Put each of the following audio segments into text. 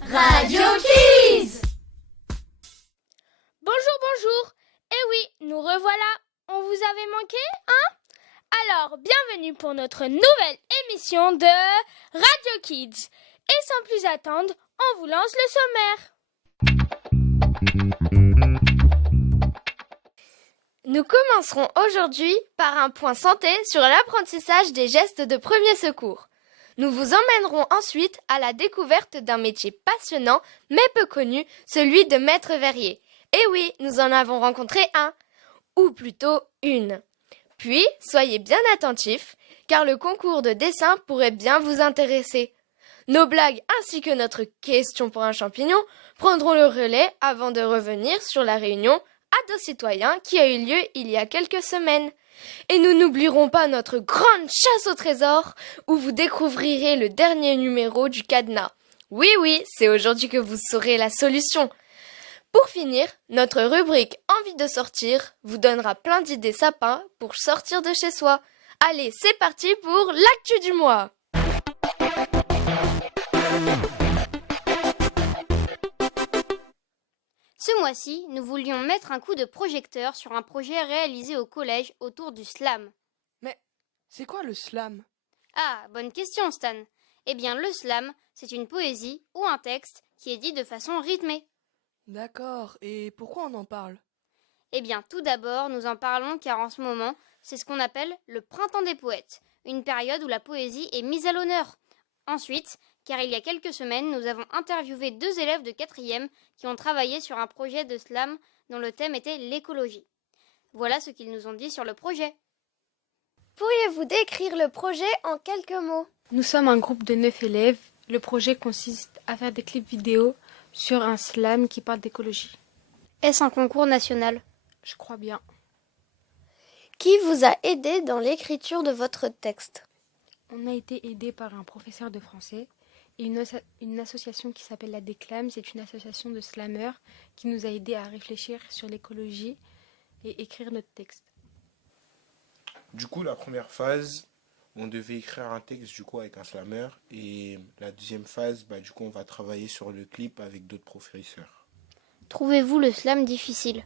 Radio Kids. Bonjour, bonjour. Eh oui, nous revoilà. On vous avait manqué, hein? Alors, bienvenue pour notre nouvelle émission de Radio Kids. Et sans plus attendre, on vous lance le sommaire. Nous commencerons aujourd'hui par un point santé sur l'apprentissage des gestes de premier secours. Nous vous emmènerons ensuite à la découverte d'un métier passionnant mais peu connu, celui de maître verrier. Et oui, nous en avons rencontré un, ou plutôt une. Puis, soyez bien attentifs, car le concours de dessin pourrait bien vous intéresser. Nos blagues ainsi que notre question pour un champignon prendront le relais avant de revenir sur la réunion Ados citoyens qui a eu lieu il y a quelques semaines. Et nous n'oublierons pas notre grande chasse au trésor où vous découvrirez le dernier numéro du cadenas. Oui, c'est aujourd'hui que vous saurez la solution. Pour finir, notre rubrique Envie de sortir vous donnera plein d'idées sapins pour sortir de chez soi. Allez, c'est parti pour l'actu du mois. Ce mois-ci, nous voulions mettre un coup de projecteur sur un projet réalisé au collège autour du slam. Mais c'est quoi le slam? Ah, bonne question Stan. Eh bien, le slam, c'est une poésie ou un texte qui est dit de façon rythmée. D'accord, et pourquoi on en parle? Eh bien, tout d'abord, nous en parlons car en ce moment, c'est ce qu'on appelle le printemps des poètes, une période où la poésie est mise à l'honneur. Ensuite, car il y a quelques semaines, nous avons interviewé 2 élèves de 4e qui ont travaillé sur un projet de slam dont le thème était l'écologie. Voilà ce qu'ils nous ont dit sur le projet. Pourriez-vous décrire le projet en quelques mots? Nous sommes un groupe de 9 élèves. Le projet consiste à faire des clips vidéo sur un slam qui parle d'écologie. Est-ce un concours national? Je crois bien. Qui vous a aidé dans l'écriture de votre texte? On a été aidé par un professeur de français et une association qui s'appelle la Déclame. C'est une association de slammeurs qui nous a aidés à réfléchir sur l'écologie et écrire notre texte. Du coup, la première phase, on devait écrire un texte avec un slammer. Et la deuxième phase, on va travailler sur le clip avec d'autres professeurs. Trouvez-vous le slam difficile?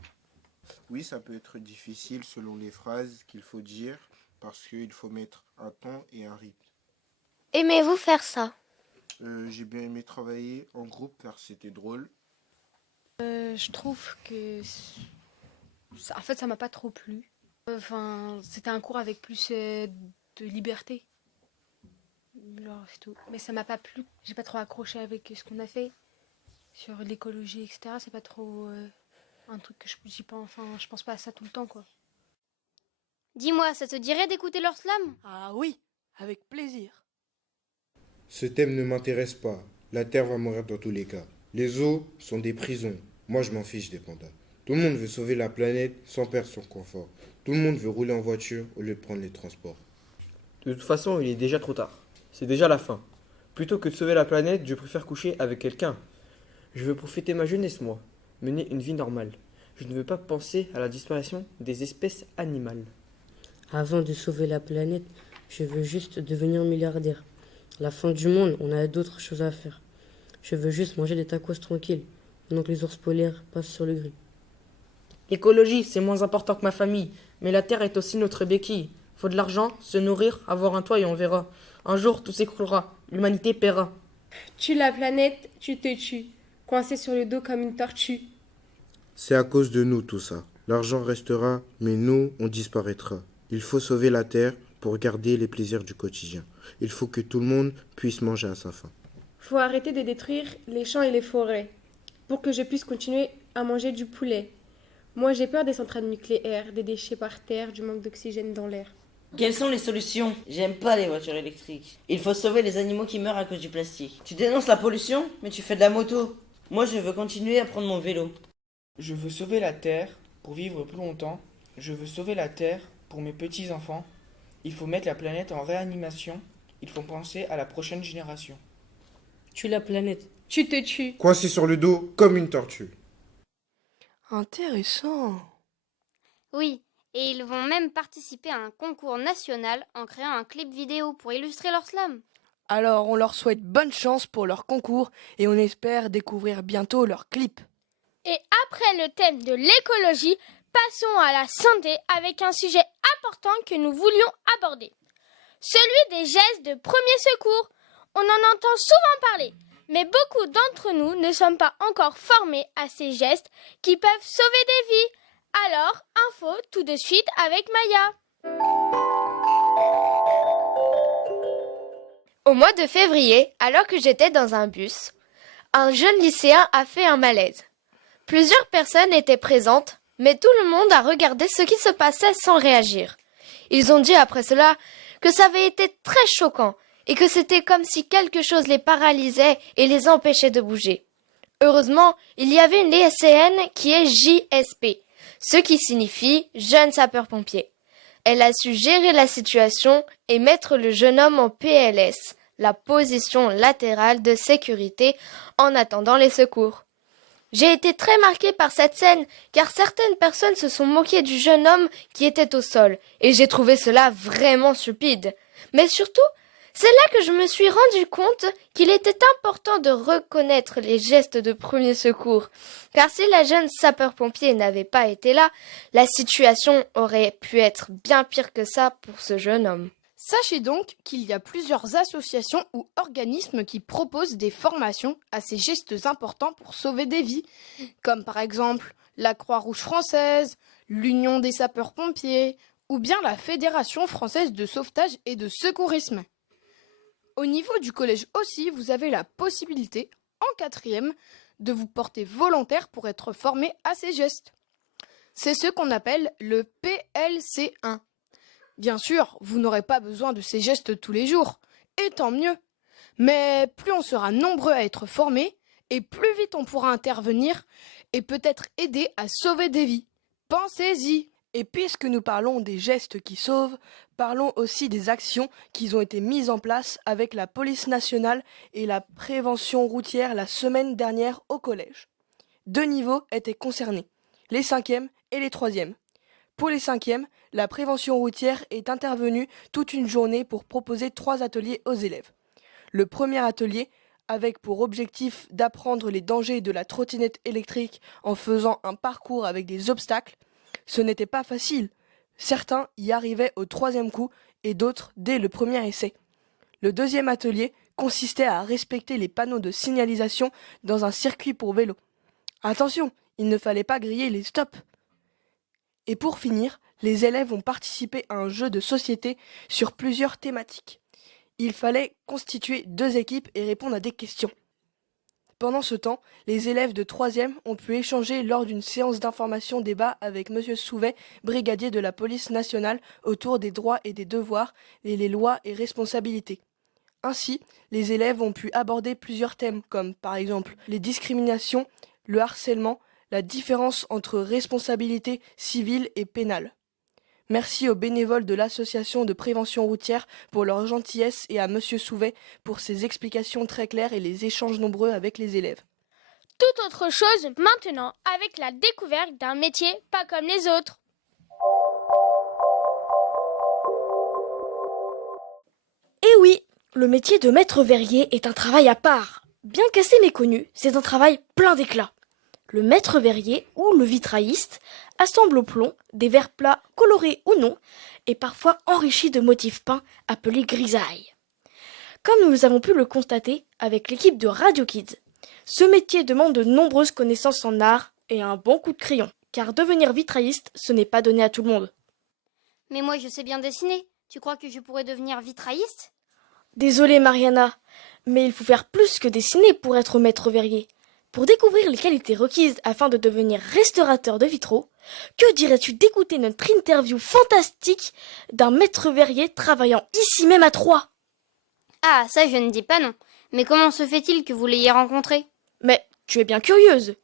Oui, ça peut être difficile selon les phrases qu'il faut dire parce qu'il faut mettre un ton et un rythme. Aimez-vous faire ça? J'ai bien aimé travailler en groupe car c'était drôle. Je trouve que ça m'a pas trop plu. C'était un cours avec plus de liberté. Genre, c'est tout. Mais ça m'a pas plu. J'ai pas trop accroché avec ce qu'on a fait sur l'écologie, etc. C'est pas trop un truc que je pense pas à ça tout le temps, quoi. Dis-moi, ça te dirait d'écouter leur slam? Ah oui, avec plaisir. Ce thème ne m'intéresse pas. La Terre va mourir dans tous les cas. Les eaux sont des prisons. Moi, je m'en fiche des pandas. Tout le monde veut sauver la planète sans perdre son confort. Tout le monde veut rouler en voiture au lieu de prendre les transports. De toute façon, il est déjà trop tard. C'est déjà la fin. Plutôt que de sauver la planète, je préfère coucher avec quelqu'un. Je veux profiter de ma jeunesse, moi. Mener une vie normale. Je ne veux pas penser à la disparition des espèces animales. Avant de sauver la planète, je veux juste devenir milliardaire. À la fin du monde, on a d'autres choses à faire. Je veux juste manger des tacos tranquilles, pendant que les ours polaires passent sur le grill. L'écologie, c'est moins important que ma famille, mais la terre est aussi notre béquille. Faut de l'argent, se nourrir, avoir un toit et on verra. Un jour, tout s'écroulera, l'humanité paiera. Tue la planète, tu te tues, coincé sur le dos comme une tortue. C'est à cause de nous tout ça. L'argent restera, mais nous, on disparaîtra. Il faut sauver la terre pour garder les plaisirs du quotidien. Il faut que tout le monde puisse manger à sa faim. Faut arrêter de détruire les champs et les forêts pour que je puisse continuer à manger du poulet. Moi, j'ai peur des centrales nucléaires, des déchets par terre, du manque d'oxygène dans l'air. Quelles sont les solutions? J'aime pas les voitures électriques. Il faut sauver les animaux qui meurent à cause du plastique. Tu dénonces la pollution, mais tu fais de la moto. Moi, je veux continuer à prendre mon vélo. Je veux sauver la Terre pour vivre plus longtemps. Je veux sauver la Terre pour mes petits-enfants. Il faut mettre la planète en réanimation. Il faut penser à la prochaine génération. Tue la planète. Tu te tues. Coincé sur le dos comme une tortue. Intéressant. Oui, Et ils vont même participer à un concours national en créant un clip vidéo pour illustrer leur slam. Alors, on leur souhaite bonne chance pour leur concours et on espère découvrir bientôt leur clip. Et après le thème de l'écologie, passons à la santé avec un sujet important que nous voulions aborder. Celui des gestes de premier secours. On en entend souvent parler, mais beaucoup d'entre nous ne sommes pas encore formés à ces gestes qui peuvent sauver des vies. Alors, info tout de suite avec Maya. Au mois de février, alors que j'étais dans un bus, un jeune lycéen a fait un malaise. Plusieurs personnes étaient présentes, mais tout le monde a regardé ce qui se passait sans réagir. Ils ont dit après cela que ça avait été très choquant et que c'était comme si quelque chose les paralysait et les empêchait de bouger. Heureusement, il y avait une lycéenne qui est JSP, ce qui signifie jeune sapeur-pompier. Elle a su gérer la situation et mettre le jeune homme en PLS, la position latérale de sécurité, en attendant les secours. J'ai été très marquée par cette scène, car certaines personnes se sont moquées du jeune homme qui était au sol, et j'ai trouvé cela vraiment stupide. Mais surtout, c'est là que je me suis rendu compte qu'il était important de reconnaître les gestes de premier secours, car si la jeune sapeur-pompier n'avait pas été là, la situation aurait pu être bien pire que ça pour ce jeune homme. Sachez donc qu'il y a plusieurs associations ou organismes qui proposent des formations à ces gestes importants pour sauver des vies, comme par exemple la Croix-Rouge française, l'Union des sapeurs-pompiers ou bien la Fédération française de sauvetage et de secourisme. Au niveau du collège aussi, vous avez la possibilité, en 4e, de vous porter volontaire pour être formé à ces gestes. C'est ce qu'on appelle le PLC1. Bien sûr, vous n'aurez pas besoin de ces gestes tous les jours, et tant mieux. Mais plus on sera nombreux à être formés, et plus vite on pourra intervenir, et peut-être aider à sauver des vies. Pensez-y! Et puisque nous parlons des gestes qui sauvent, parlons aussi des actions qui ont été mises en place avec la police nationale et la prévention routière la semaine dernière au collège. 2 niveaux étaient concernés, les 5e et les 3e. Pour les 5e, la prévention routière est intervenue toute une journée pour proposer 3 ateliers aux élèves. Le premier atelier, avec pour objectif d'apprendre les dangers de la trottinette électrique en faisant un parcours avec des obstacles, ce n'était pas facile. Certains y arrivaient au 3e coup et d'autres dès le premier essai. Le deuxième atelier consistait à respecter les panneaux de signalisation dans un circuit pour vélo. Attention, il ne fallait pas griller les stops. Et pour finir, les élèves ont participé à un jeu de société sur plusieurs thématiques. Il fallait constituer 2 équipes et répondre à des questions. Pendant ce temps, les élèves de 3e ont pu échanger lors d'une séance d'information-débat avec M. Souvet, brigadier de la police nationale, autour des droits et des devoirs, et les lois et responsabilités. Ainsi, les élèves ont pu aborder plusieurs thèmes comme, par exemple, les discriminations, le harcèlement, la différence entre responsabilité civile et pénale. Merci aux bénévoles de l'association de prévention routière pour leur gentillesse et à M. Souvet pour ses explications très claires et les échanges nombreux avec les élèves. Toute autre chose maintenant avec la découverte d'un métier pas comme les autres. Eh oui, le métier de maître verrier est un travail à part. Bien qu'assez méconnu, c'est un travail plein d'éclat. Le maître verrier ou le vitrailliste assemble au plomb des verres plats colorés ou non et parfois enrichis de motifs peints appelés grisailles. Comme nous avons pu le constater avec l'équipe de Radio Kids, ce métier demande de nombreuses connaissances en art et un bon coup de crayon, car devenir vitrailliste, ce n'est pas donné à tout le monde. Mais moi je sais bien dessiner, tu crois que je pourrais devenir vitrailliste ? Désolée Mariana, mais il faut faire plus que dessiner pour être maître verrier. Pour découvrir les qualités requises afin de devenir restaurateur de vitraux, que dirais-tu d'écouter notre interview fantastique d'un maître verrier travaillant ici même à Troyes ? Ah, ça je ne dis pas non. Mais comment se fait-il que vous l'ayez rencontré ? Mais tu es bien curieuse.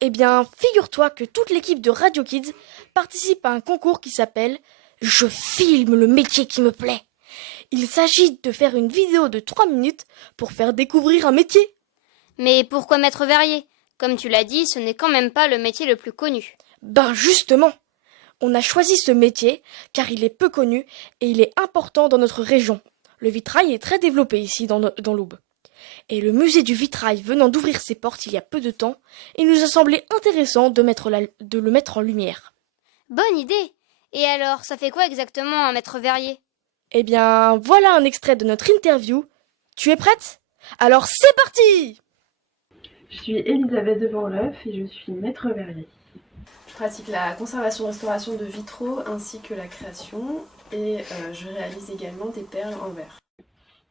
Eh bien, figure-toi que toute l'équipe de Radio Kids participe à un concours qui s'appelle « Je filme le métier qui me plaît ». Il s'agit de faire une vidéo de 3 minutes pour faire découvrir un métier. Mais pourquoi maître verrier ? Comme tu l'as dit, ce n'est quand même pas le métier le plus connu. Ben justement, On a choisi ce métier car il est peu connu et il est important dans notre région. Le vitrail est très développé ici dans l'Aube. Et le musée du vitrail venant d'ouvrir ses portes il y a peu de temps, il nous a semblé intéressant de le mettre en lumière. Bonne idée. Et alors, ça fait quoi exactement un maître verrier? Eh bien, voilà un extrait de notre interview. Tu es prête? Alors c'est parti! Je suis Elisabeth de Bourleuf et je suis maître verrier. Je pratique la conservation-restauration de vitraux ainsi que la création et je réalise également des perles en verre.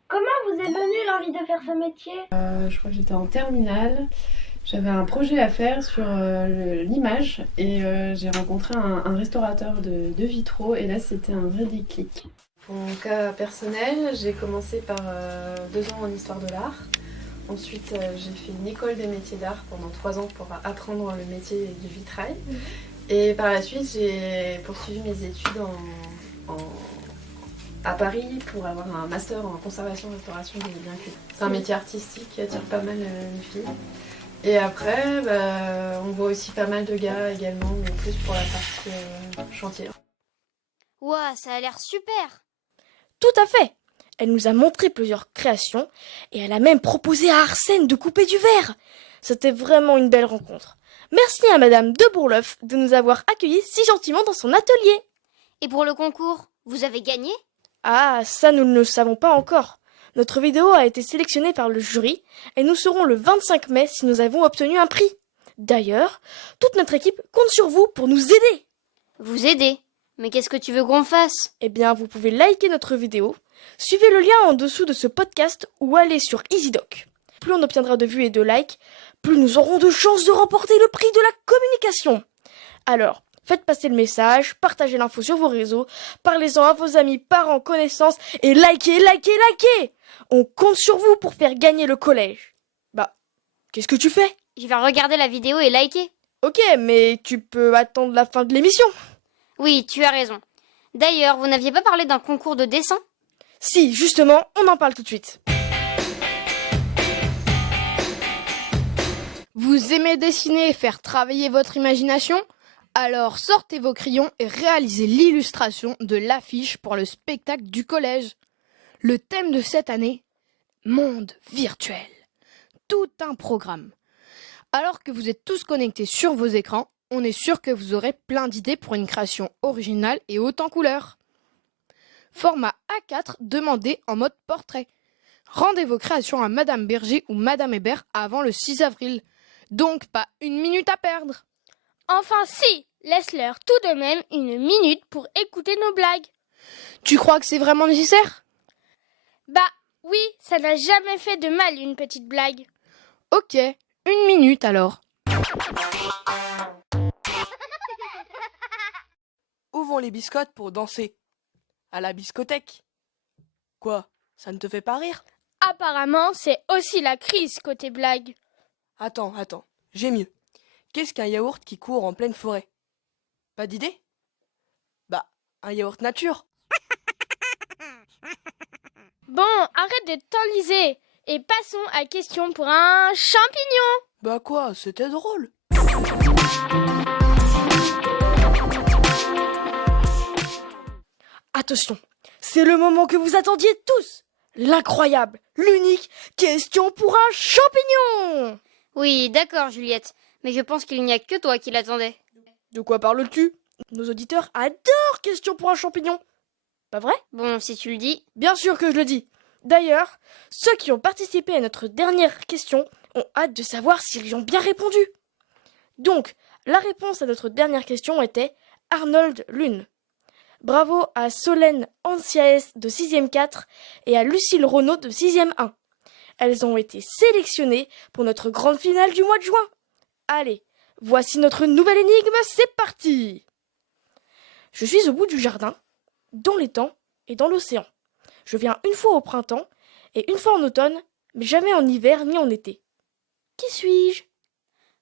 Comment vous est venue l'envie de faire ce métier? Je crois que j'étais en terminale. J'avais un projet à faire sur l'image et j'ai rencontré un restaurateur de vitraux et là c'était un vrai déclic. Pour mon cas personnel, j'ai commencé par 2 ans en histoire de l'art. Ensuite, j'ai fait une école des métiers d'art pendant 3 ans pour apprendre le métier du vitrail. Et par la suite, j'ai poursuivi mes études à Paris pour avoir un master en conservation-restauration des biens culturels. C'est un métier artistique qui attire pas mal les filles. Et après, on voit aussi pas mal de gars également, mais plus pour la partie chantier. Ouah, ça a l'air super! Tout à fait! Elle nous a montré plusieurs créations et elle a même proposé à Arsène de couper du verre. C'était vraiment une belle rencontre. Merci à Madame de Bourleuf de nous avoir accueillis si gentiment dans son atelier. Et pour le concours, vous avez gagné? Ah, ça nous ne le savons pas encore. Notre vidéo a été sélectionnée par le jury et nous serons le 25 mai si nous avons obtenu un prix. D'ailleurs, toute notre équipe compte sur vous pour nous aider. Vous aider? Mais qu'est-ce que tu veux qu'on fasse? Eh bien, vous pouvez liker notre vidéo, suivez le lien en dessous de ce podcast ou allez sur EasyDoc. Plus on obtiendra de vues et de likes, plus nous aurons de chances de remporter le prix de la communication. Alors, faites passer le message, partagez l'info sur vos réseaux, parlez-en à vos amis, parents, connaissances et likez! On compte sur vous pour faire gagner le collège. Bah, qu'est-ce que tu fais? Je vais regarder la vidéo et liker. Ok, mais tu peux attendre la fin de l'émission. Oui, tu as raison. D'ailleurs, vous n'aviez pas parlé d'un concours de dessin? Si, justement, on en parle tout de suite. Vous aimez dessiner et faire travailler votre imagination? Alors sortez vos crayons et réalisez l'illustration de l'affiche pour le spectacle du collège. Le thème de cette année, monde virtuel. Tout un programme. Alors que vous êtes tous connectés sur vos écrans, on est sûr que vous aurez plein d'idées pour une création originale et haute en couleurs. Format A4 demandé en mode portrait. Rendez vos créations à Madame Berger ou Madame Hébert avant le 6 avril. Donc pas une minute à perdre. Enfin si, laisse-leur tout de même une minute pour écouter nos blagues. Tu crois que c'est vraiment nécessaire? Bah oui, ça n'a jamais fait de mal une petite blague. Ok, une minute alors. Où vont les biscottes pour danser? À la biscothèque. Quoi? Ça ne te fait pas rire? Apparemment, c'est aussi la crise côté blague. Attends, j'ai mieux. Qu'est-ce qu'un yaourt qui court en pleine forêt? Pas d'idée? Bah, un yaourt nature. Bon, arrête de t'enliser et passons à question pour un champignon. Bah quoi, c'était drôle. Attention, c'est le moment que vous attendiez tous. L'incroyable, l'unique question pour un champignon. Oui, d'accord Juliette, mais je pense qu'il n'y a que toi qui l'attendais. De quoi parles-tu? Nos auditeurs adorent question pour un champignon. Pas vrai? Bon, si tu le dis. Bien sûr que je le dis. D'ailleurs, ceux qui ont participé à notre dernière question ont hâte de savoir s'ils y ont bien répondu. Donc, la réponse à notre dernière question était Arnold Lune. Bravo à Solène Anciaes de 6e 4 et à Lucille Renaud de 6e 1. Elles ont été sélectionnées pour notre grande finale du mois de juin. Allez, voici notre nouvelle énigme, c'est parti! Je suis au bout du jardin, dans l'étang et dans l'océan. Je viens une fois au printemps et une fois en automne, mais jamais en hiver ni en été. Qui suis-je?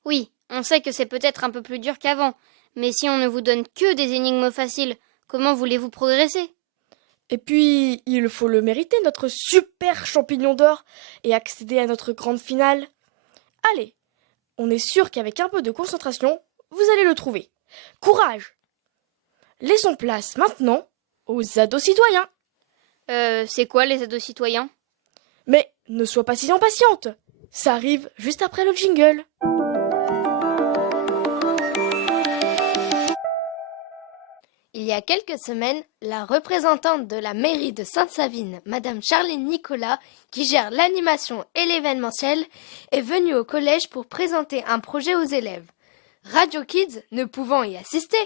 Oui, on sait que c'est peut-être un peu plus dur qu'avant, mais si on ne vous donne que des énigmes faciles, comment voulez-vous progresser? Et puis, il faut le mériter, notre super champignon d'or, et accéder à notre grande finale. Allez, on est sûr qu'avec un peu de concentration, vous allez le trouver. Courage! Laissons place maintenant aux ados citoyens. C'est quoi les ados citoyens? Mais ne sois pas si impatiente. Ça arrive juste après le jingle. Il y a quelques semaines, la représentante de la mairie de Sainte-Savine, Madame Charline Nicolas, qui gère l'animation et l'événementiel, est venue au collège pour présenter un projet aux élèves. Radio Kids ne pouvant y assister,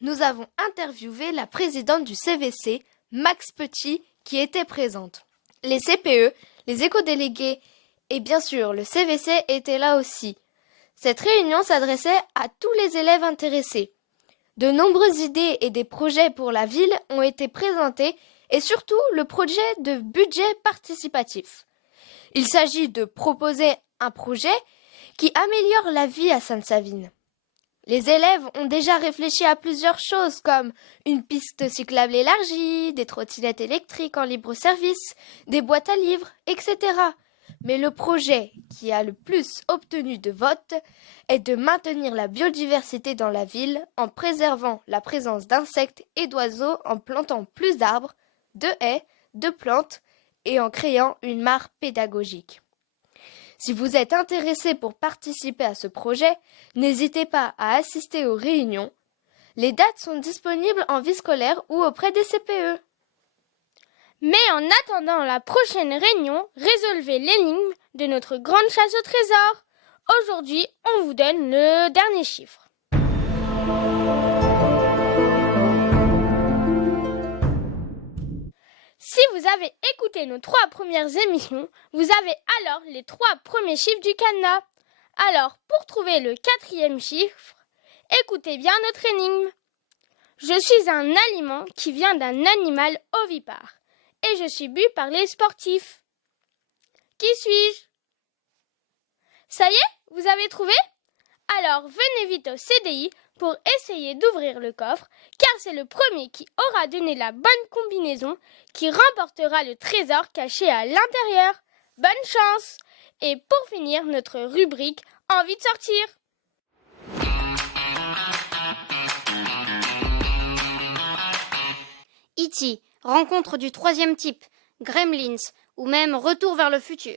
nous avons interviewé la présidente du CVC, Max Petit, qui était présente. Les CPE, les éco-délégués et bien sûr le CVC étaient là aussi. Cette réunion s'adressait à tous les élèves intéressés. De nombreuses idées et des projets pour la ville ont été présentés et surtout le projet de budget participatif. Il s'agit de proposer un projet qui améliore la vie à Sainte-Savine. Les élèves ont déjà réfléchi à plusieurs choses comme une piste cyclable élargie, des trottinettes électriques en libre service, des boîtes à livres, etc. Mais le projet qui a le plus obtenu de votes est de maintenir la biodiversité dans la ville en préservant la présence d'insectes et d'oiseaux en plantant plus d'arbres, de haies, de plantes et en créant une mare pédagogique. Si vous êtes intéressé pour participer à ce projet, n'hésitez pas à assister aux réunions. Les dates sont disponibles en vie scolaire ou auprès des CPE. Mais en attendant la prochaine réunion, résolvez l'énigme de notre grande chasse au trésor. Aujourd'hui, on vous donne le dernier chiffre. Si vous avez écouté nos 3 premières émissions, vous avez alors les 3 premiers chiffres du cadenas. Alors, pour trouver le 4e chiffre, écoutez bien notre énigme. Je suis un aliment qui vient d'un animal ovipare et je suis bu par les sportifs. Qui suis-je? Ça y est, vous avez trouvé? Alors venez vite au CDI pour essayer d'ouvrir le coffre, car c'est le premier qui aura donné la bonne combinaison qui remportera le trésor caché à l'intérieur. Bonne chance! Et pour finir, notre rubrique Envie de sortir. E.T., rencontre du 3e type, Gremlins ou même Retour vers le futur.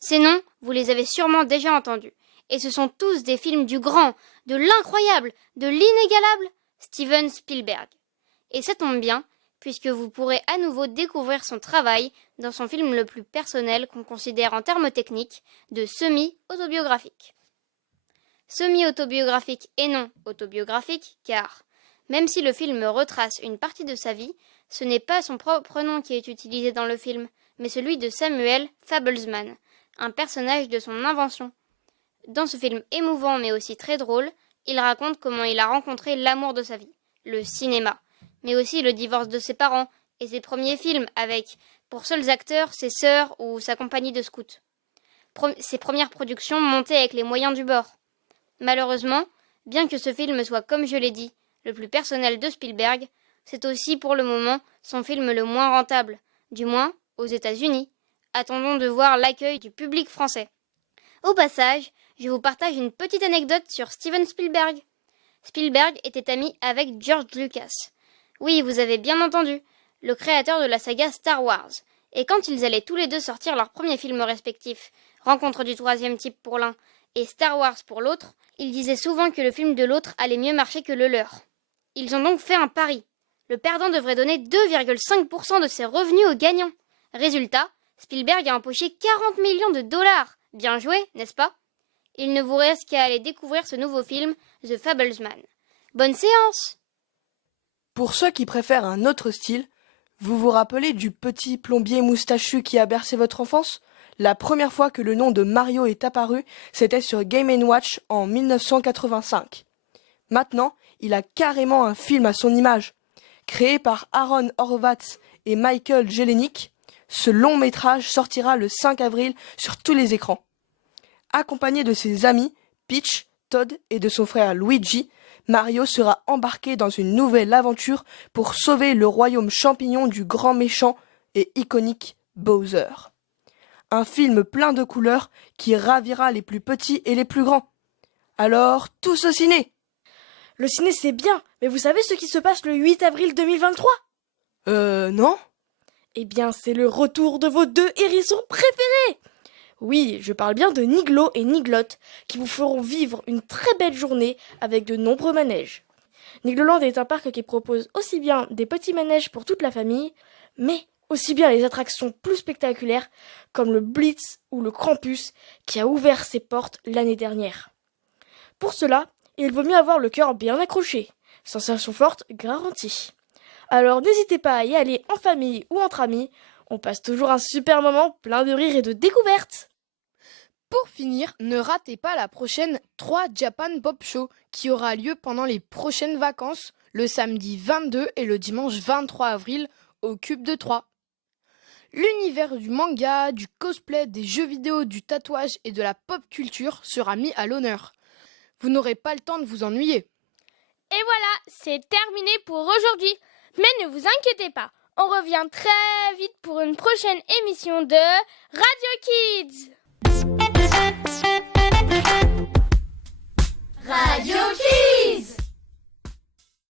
Ces noms, vous les avez sûrement déjà entendus. Et ce sont tous des films du grand, de l'incroyable, de l'inégalable Steven Spielberg. Et ça tombe bien, puisque vous pourrez à nouveau découvrir son travail dans son film le plus personnel qu'on considère en termes techniques de semi-autobiographique. Semi-autobiographique et non autobiographique, car même si le film retrace une partie de sa vie, ce n'est pas son propre nom qui est utilisé dans le film, mais celui de Samuel Fablesman, un personnage de son invention. Dans ce film émouvant mais aussi très drôle, il raconte comment il a rencontré l'amour de sa vie, le cinéma, mais aussi le divorce de ses parents et ses premiers films avec, pour seuls acteurs, ses sœurs ou sa compagnie de scouts. Ses premières productions montées avec les moyens du bord. Malheureusement, bien que ce film soit, comme je l'ai dit, le plus personnel de Spielberg, c'est aussi pour le moment son film le moins rentable, du moins aux États-Unis. Attendons de voir l'accueil du public français. Au passage, je vous partage une petite anecdote sur Steven Spielberg. Spielberg était ami avec George Lucas. Oui, vous avez bien entendu, le créateur de la saga Star Wars. Et quand ils allaient tous les deux sortir leurs premiers films respectifs, Rencontre du 3e type pour l'un et Star Wars pour l'autre, ils disaient souvent que le film de l'autre allait mieux marcher que le leur. Ils ont donc fait un pari. Le perdant devrait donner 2,5% de ses revenus au gagnant. Résultat, Spielberg a empoché 40 millions de dollars. Bien joué, n'est-ce pas? Il ne vous reste qu'à aller découvrir ce nouveau film, The Fablesman. Bonne séance! Pour ceux qui préfèrent un autre style, vous vous rappelez du petit plombier moustachu qui a bercé votre enfance? La première fois que le nom de Mario est apparu, c'était sur Game & Watch en 1985. Maintenant, il a carrément un film à son image. Créé par Aaron Horvath et Michael Jelenic, ce long métrage sortira le 5 avril sur tous les écrans. Accompagné de ses amis, Peach, Todd et de son frère Luigi, Mario sera embarqué dans une nouvelle aventure pour sauver le royaume champignon du grand méchant et iconique Bowser. Un film plein de couleurs qui ravira les plus petits et les plus grands. Alors, tous au ciné! Le ciné c'est bien, mais vous savez ce qui se passe le 8 avril 2023 ? Non ? Eh bien, c'est le retour de vos 2 hérissons préférés. Oui, je parle bien de Niglo et Niglotte, qui vous feront vivre une très belle journée avec de nombreux manèges. Nigloland est un parc qui propose aussi bien des petits manèges pour toute la famille, mais aussi bien les attractions plus spectaculaires comme le Blitz ou le Krampus qui a ouvert ses portes l'année dernière. Pour cela, il vaut mieux avoir le cœur bien accroché. Sensation forte garantie. Alors n'hésitez pas à y aller en famille ou entre amis, on passe toujours un super moment plein de rires et de découvertes. Pour finir, ne ratez pas la prochaine 3 Japan Pop Show qui aura lieu pendant les prochaines vacances, le samedi 22 et le dimanche 23 avril au Cube de Troyes. L'univers du manga, du cosplay, des jeux vidéo, du tatouage et de la pop culture sera mis à l'honneur. Vous n'aurez pas le temps de vous ennuyer. Et voilà, c'est terminé pour aujourd'hui. Mais ne vous inquiétez pas, on revient très vite pour une prochaine émission de Radio Kids. Radio